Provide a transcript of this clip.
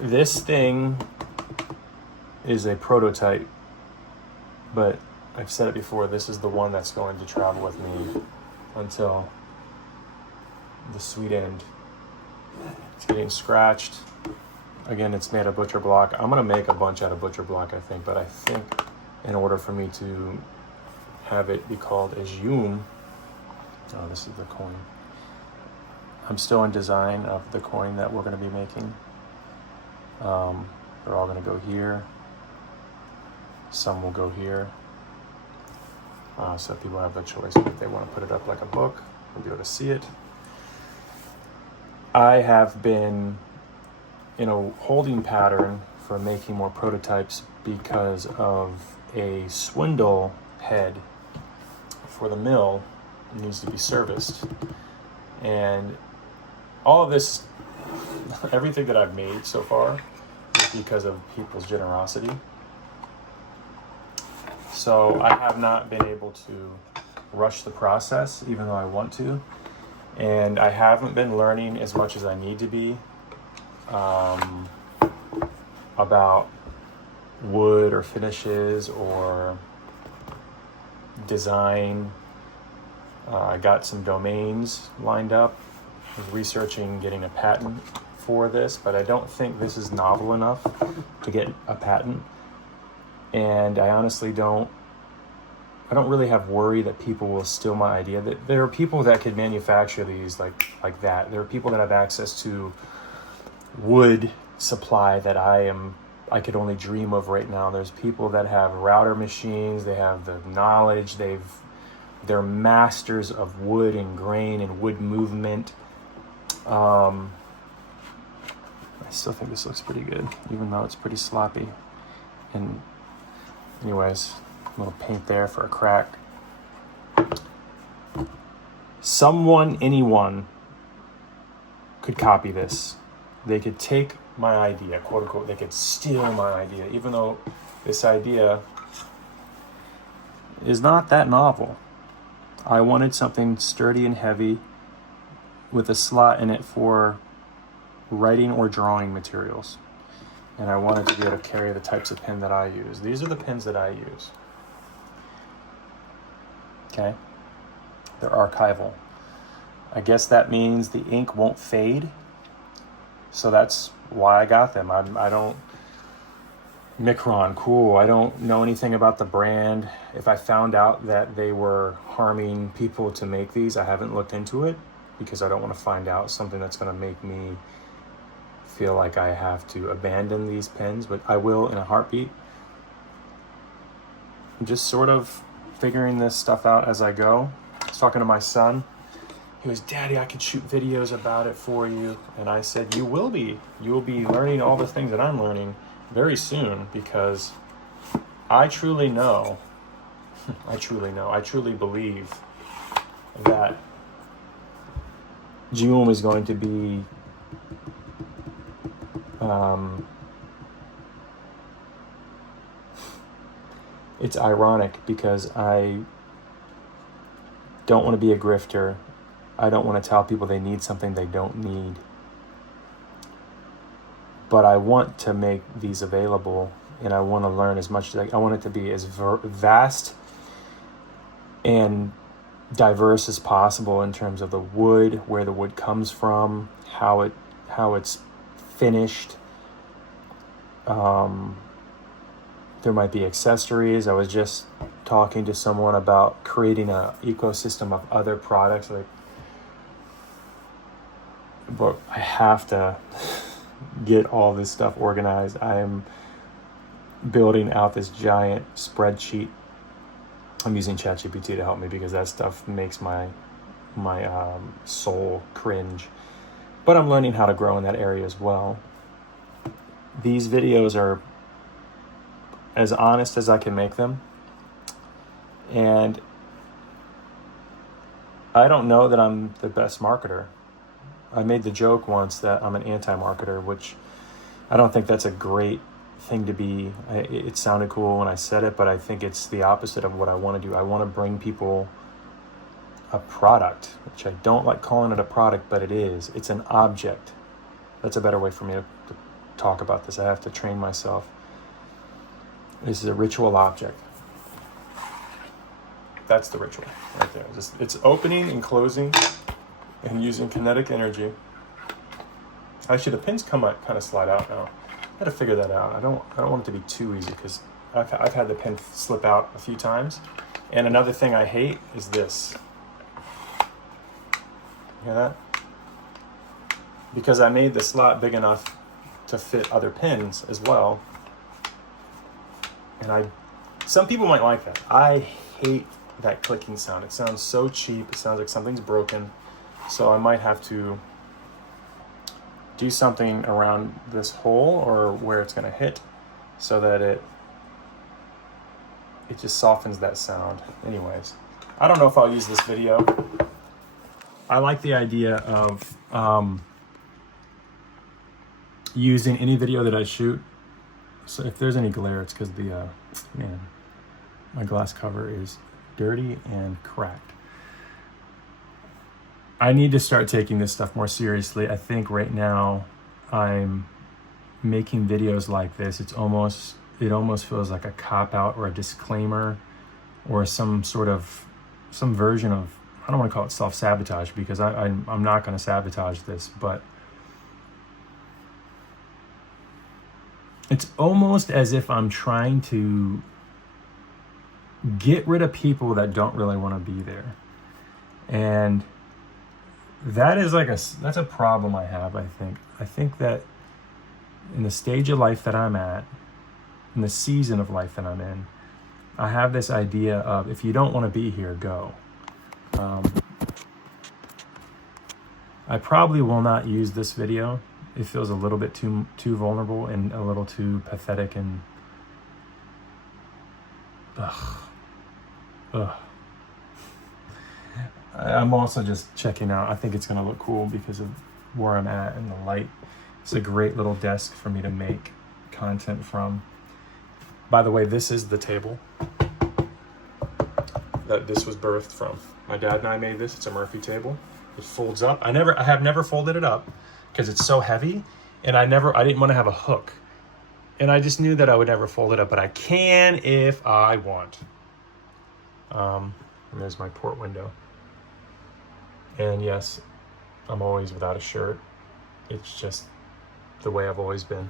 This thing is a prototype, but I've said it before, this is the one that's going to travel with me until the sweet end. It's getting scratched. Again, it's made of butcher block. I'm gonna make a bunch out of butcher block, I think, but I think in order for me to have it be called a Jum, oh, this is the coin. I'm still in design of the coin that we're gonna be making. They're all gonna go here. Some will go here. So people have the choice if they want to put it up like a book, they'll be able to see it. I have been in a holding pattern for making more prototypes because of a swindle head for the mill needs to be serviced. And all of this, everything that I've made so far is because of people's generosity. So I have not been able to rush the process, even though I want to. And I haven't been learning as much as I need to be about wood or finishes or design. I got some domains lined up. I was researching getting a patent for this, but I don't think this is novel enough to get a patent. And I honestly don't really have worry that people will steal my idea. That there are people that could manufacture these like that. There are people that have access to wood supply that I could only dream of right now. There's people that have router machines, they have the knowledge, they're masters of wood and grain and wood movement. I still think this looks pretty good, even though it's pretty sloppy. And anyways, a little paint there for a crack. Anyone could copy this. They could take my idea, quote unquote, they could steal my idea, even though this idea is not that novel. I wanted something sturdy and heavy with a slot in it for writing or drawing materials. And I wanted to be able to carry the types of pen that I use. These are the pens that I use. Okay? They're archival. I guess that means the ink won't fade. So that's why I got them. I don't... Micron, cool. I don't know anything about the brand. If I found out that they were harming people to make these, I haven't looked into it because I don't want to find out something that's going to make me feel like I have to abandon these pens, but I will in a heartbeat. I'm just sort of figuring this stuff out as I go. I was talking to my son. He goes, "Daddy, I could shoot videos about it for you." And I said, you will be learning all the things that I'm learning very soon, because I truly believe that Jum is going to be it's ironic because I don't want to be a grifter. I don't want to tell people they need something they don't need. But I want to make these available, and I want to learn as much as I want it to be as vast and diverse as possible in terms of the wood, where the wood comes from, how it's finished. There might be accessories. I was just talking to someone about creating an ecosystem of other products. But I have to get all this stuff organized. I am building out this giant spreadsheet. I'm using ChatGPT to help me because that stuff makes my soul cringe. But I'm learning how to grow in that area as well. These videos are as honest as I can make them. And I don't know that I'm the best marketer. I made the joke once that I'm an anti-marketer, which I don't think that's a great thing to be. It sounded cool when I said it, but I think it's the opposite of what I want to do. I want to bring people a product, which I don't like calling it a product, but it is. It's an object. That's a better way for me to talk about this. I have to train myself. This is a ritual object. That's the ritual right there. It's opening and closing and using kinetic energy. Actually, the pins kind of slide out now. I got to figure that out. I don't want it to be too easy because I've had the pin slip out a few times. And another thing I hate is this. Hear that? Because I made the slot big enough to fit other pins as well. And some people might like that. I hate that clicking sound. It sounds so cheap. It sounds like something's broken. So I might have to do something around this hole or where it's going to hit so that it just softens that sound. Anyways, I don't know if I'll use this video. I like the idea of using any video that I shoot. So if there's any glare, it's because man, my glass cover is dirty and cracked. I need to start taking this stuff more seriously. I think right now I'm making videos like this. It almost feels like a cop-out or a disclaimer or some version of, I don't want to call it self-sabotage because I'm not going to sabotage this, but it's almost as if I'm trying to get rid of people that don't really want to be there. And that's a problem I have, I think. I think that in the stage of life that I'm at, in the season of life that I'm in, I have this idea of if you don't want to be here, go. I probably will not use this video. It feels a little bit too vulnerable and a little too pathetic and I'm also just checking out. I think it's going to look cool because of where I'm at and the light. It's a great little desk for me to make content from. By the way, this is the table that this was birthed from. My dad and I made this. It's a Murphy table. It folds up. I have never folded it up because it's so heavy, and I didn't want to have a hook. And I just knew that I would never fold it up, but I can if I want. And there's my port window. And yes, I'm always without a shirt. It's just the way I've always been.